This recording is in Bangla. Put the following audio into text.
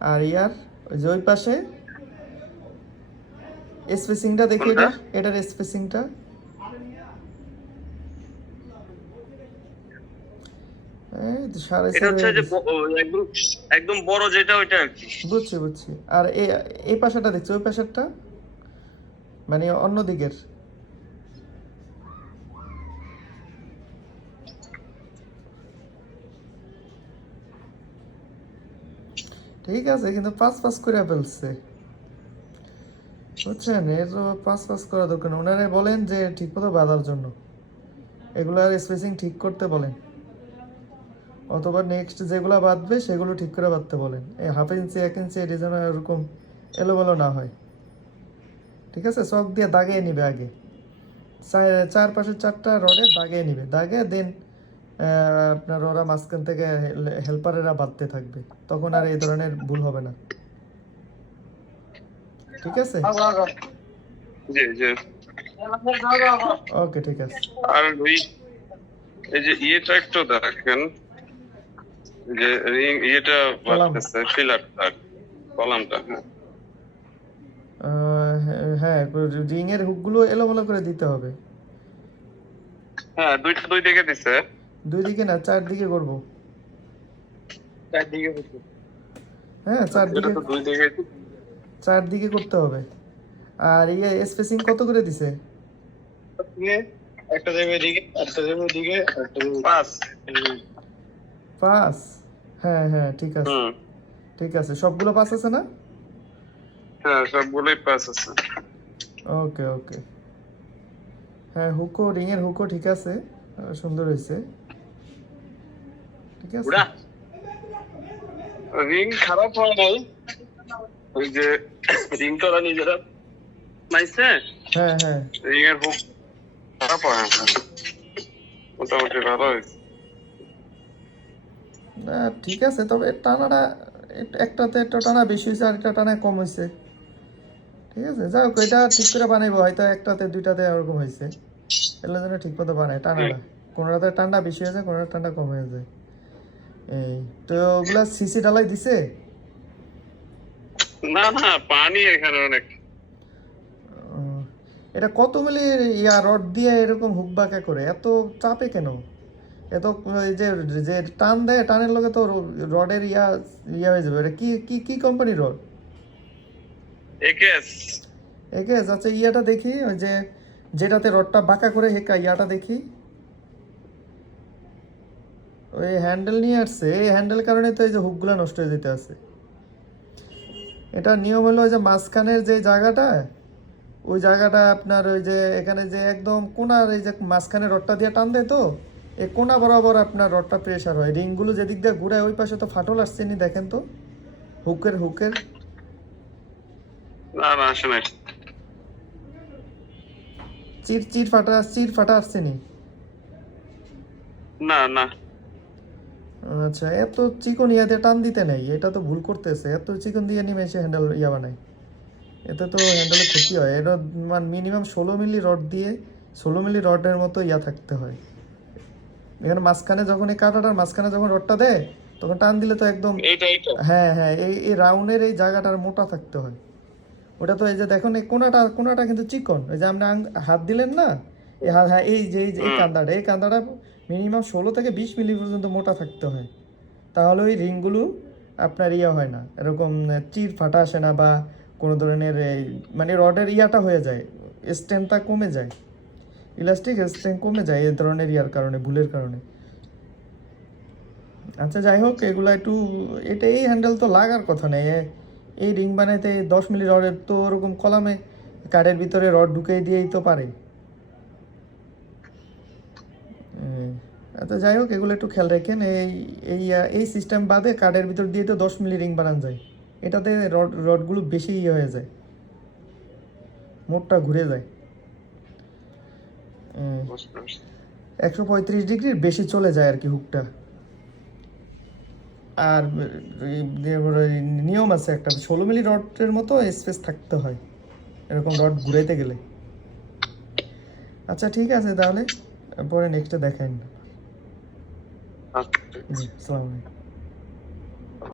আর ইয়ার ওই যে ওই পাশে। স্পেসিংটা দেখি কোনটা? এটার স্পেসিংটা এটা একদম বড় যেটা ওইটা আর কি। বুঝছি বুঝছি। আর এই এই পাশেরটা দেখছি ওই পাশেরটা মানে অন্য দিকের। ঠিক আছে, কিন্তু পাঁচ পাঁচ করে ফেলছে। বুঝছেন? এর পাঁচ পাঁচ করা দরকার না। ওনারা বলেন যে ঠিক মতো বাঁধার জন্য। এগুলার স্পেসিং ঠিক করতে বলেন। অথবা নেক্সট যেগুলো বাঁধবে, সেগুলো ঠিক করে বাঁধতে বলেন। এই হাফ ইঞ্চি এক ইঞ্চি এটি যেন এরকম এলোমেলো না হয়। ঠিক আছে? চক দিয়ে দাগিয়ে নিবে আগে। চার- চারপাশে চারটা রডে দাগিয়ে নিবে। দাগে দেন আপনার ওরা মাঝখান থেকে হেল্পারেরা বাঁধতে থাকবে। তখন আর এই ধরনের ভুল হবে না। ঠিক আছে? জি জি। ওকে ঠিক আছে। আর ওই এই যে ইয়েটা একটু দেখেন যে রিং ইয়েটা বাড়তেছে ফিলারটা কলামটা হ্যাঁ। আহ, হ্যাঁ রিং এর হুকগুলো এলোমেলো করে দিতে হবে। হ্যাঁ দুইটা দুই দিকে দিছে। দুই দিকে না চারদিকে করব। চারদিকে হ্যাঁ এটা চারদিকে তো দুই দিকে করতে হবে। আর ইয়ে স্পেসিং কত করে দিছে? একটা দেবে এদিকে একটা দেবে ওদিকে একটা দেবে পাঁচ। পাঁচ? হ্যাঁ হ্যাঁ ঠিক আছে। ঠিক আছে সবগুলো পাস আছে না? হ্যাঁ সবগুলোই পাঁচ আছে। ওকে ওকে। হ্যাঁ হুকো রিং এর হুকো ঠিক আছে সুন্দর হয়েছে। ঠিক আছে। রিং খারাপ হয় নাই। ওই যে রিং তো ওরা নিজেরা নাইছে হ্যাঁ হ্যাঁ। রিং এর হুক খারাপ হয় মোটামুটি ভালো হয়েছে। না ঠিক আছে তবে টানাটা এক- একটাতে একটা টানা বেশি হয়েছে আর একটা টানা কম হয়েছে। ঠিক আছে যাই হোক এটা ঠিক করে বানাইবো হয়তো একটাতে দুইটাতে ওরকম হয়েছে। এগুলো যেন ঠিক মতো বানায় টানাটা। কোনোটাতে ঠান্ডা বেশি হয়ে যায় কোনোটা ঠান্ডা কম হয়ে যায় এই তো ওগুলা সিসি ডালাই দিছে? না না পানি এখানে অনেক। এটা কত মিলি ইয়া রড দিয়ে এরকম হুক বাঁকা করে? এত চাপে কেন? এত যে যে টান দেয় টানের লগে তো রডের ইয়া ইয়া হয়ে যাবে। এটা কি কি কি কোম্পানির রড? একেএস। একে আচ্ছা ইয়াটা দেখি ওই যে যেটাতে রডটা বাঁকা করে হেকা ইয়াটা দেখি। ওই হ্যান্ডেল নিয়ে আসছে। এই হ্যান্ডেল কারণে তো এই যে হুকগুলো নষ্ট হয়ে যেতে আছে। এটা নিয়ম হলো ওই যে মাঝখানের যে জায়গাটা ওই জায়গাটা আপনার ওই যে এখানে যে একদম কোনার এই যে মাঝখানে রডটা দিয়ে টান দেয় তো এই কোনা বরাবর আপনার রডটা প্রেশার হয়। রিংগুলো যেদিক দিয়ে ঘুরে ওই পাশে তো ফাটল আসছে নি দেখেন তো? হুকের হুকের। না না আসে নাই। চির চির ফাটা চির ফাটা আসছে নি? না না। আচ্ছা এত চিকন ইয়াতে টান দিতে নেই এটা তো ভুল করতেছে এত চিকন দিয়ে নিমে এসে হ্যান্ডেল ইয়া বানায়। এতে তো হ্যান্ডেলে ক্ষতি হয় এটা মানে মিনিমাম ষোলো মিলি রড দিয়ে ষোলো মিলি রডের মতো ইয়া থাকতে হয়। এখানে মাঝখানে যখন এই কাঁটাটার মাঝখানে যখন রডটা দেয় তখন টান দিলে তো একদম হ্যাঁ হ্যাঁ এই এই রাউন্ডের এই জায়গাটার মোটা থাকতে হয়। ওটা তো এই যে দেখুন এই কোনাটা কোনাটা কিন্তু চিকন ওই যে আপনি হাত দিলেন না এই হা- হ্যাঁ এই যে এই কান্দাটা এই কান্দাটা মিনিমাম ষোলো থেকে বিশ মিলি পর্যন্ত মোটা থাকতে হয়। তাহলে ওই রিংগুলো আপনার ইয়ে হয় না। এরকম চির ফাটা আসে না বা কোনো ধরনের মানে রডের ইয়াটা হয়ে যায়। স্ট্রেংথটা কমে যায়। ইলাস্টিক স্ট্রেংথ কমে যায় এই ধরনের ইয়ার কারণে ভুলের কারণে। আচ্ছা যাই হোক এগুলো একটু এটা এই হ্যান্ডেল তো লাগার কথা নেই এ- এই রিং বানাইতে দশ মিলি রডের তো ওরকম কলামে কাঠের ভিতরে রড ঢুকিয়ে দিয়েই তো পারে। আচ্ছা যাই হোক এগুলো একটু খেয়াল রাখেন। এই এই এই সিস্টেম বাদে কার্ডের ভিতর দিয়ে তো দশ মিলি রিং বানানো যায়। এটাতে রড রডগুলো বেশি ইয়ে হয়ে যায়। মোটটা ঘুরে যায়। একশো পঁয়ত্রিশ ডিগ্রির বেশি চলে যায় আর কি হুকটা আর নিয়ম আছে একটা ষোলো মিলি রডের মতো স্পেস থাকতে হয়। এরকম রড ঘুরাইতে গেলে। আচ্ছা ঠিক আছে তাহলে। পরে নেক্সটে দেখাই আচ্ছা জি আসসালামু আলাইকুম